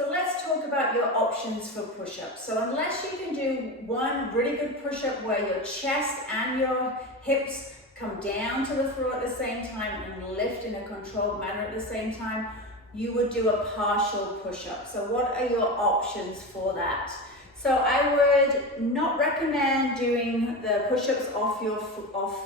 So let's talk about your options for push-ups. So unless you can do one really good push-up where your chest and your hips come down to the floor at the same time and lift in a controlled manner at the same time, you would do a partial push-up. So what are your options for that? So I would not recommend doing the push-ups off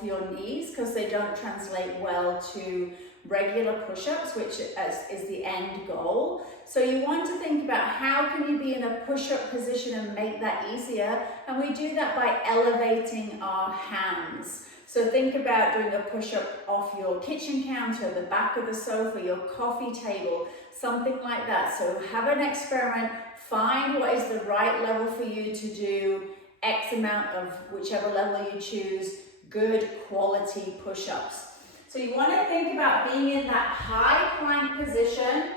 your knees because they don't translate well to regular push-ups, which is the end goal. So you want to think about how can you be in a push-up position and make that easier, and we do that by elevating our hands. So think about doing a push-up off your kitchen counter, the back of the sofa, your coffee table, something like that. So have an experiment, find what is the right level for you to do X amount of whichever level you choose, good quality push-ups. So you want to think about being in that high plank position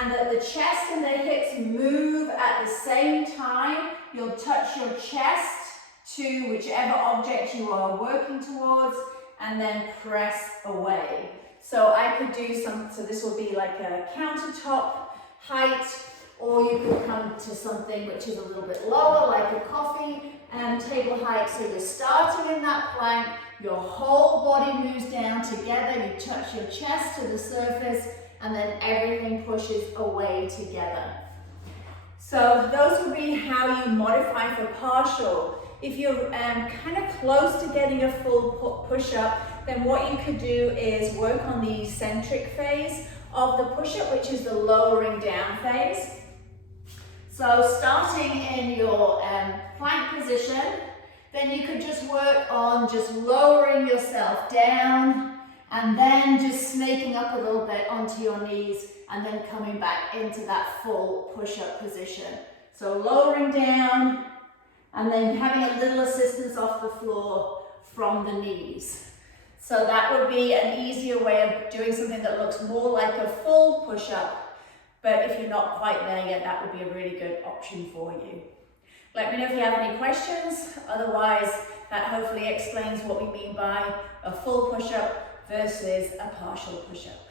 and that the chest and the hips move at the same time. You'll touch your chest to whichever object you are working towards and then press away. So I could do so this will be like a countertop height, or you could come to something which is a little bit lower, like a coffee table height. So you're starting in that plank, your whole body moves down together, you touch your chest to the surface, and then everything pushes away together. So those would be how you modify for partial. If you're kind of close to getting a full push-up, then what you could do is work on the eccentric phase of the push-up, which is the lowering down phase. So starting in your plank position, then you could just work on just lowering yourself down and then just snaking up a little bit onto your knees and then coming back into that full push-up position. So lowering down and then having a little assistance off the floor from the knees. So that would be an easier way of doing something that looks more like a full push-up. But if you're not quite there yet, that would be a really good option for you. Let me know if you have any questions. Otherwise, that hopefully explains what we mean by a full push-up versus a partial push-up.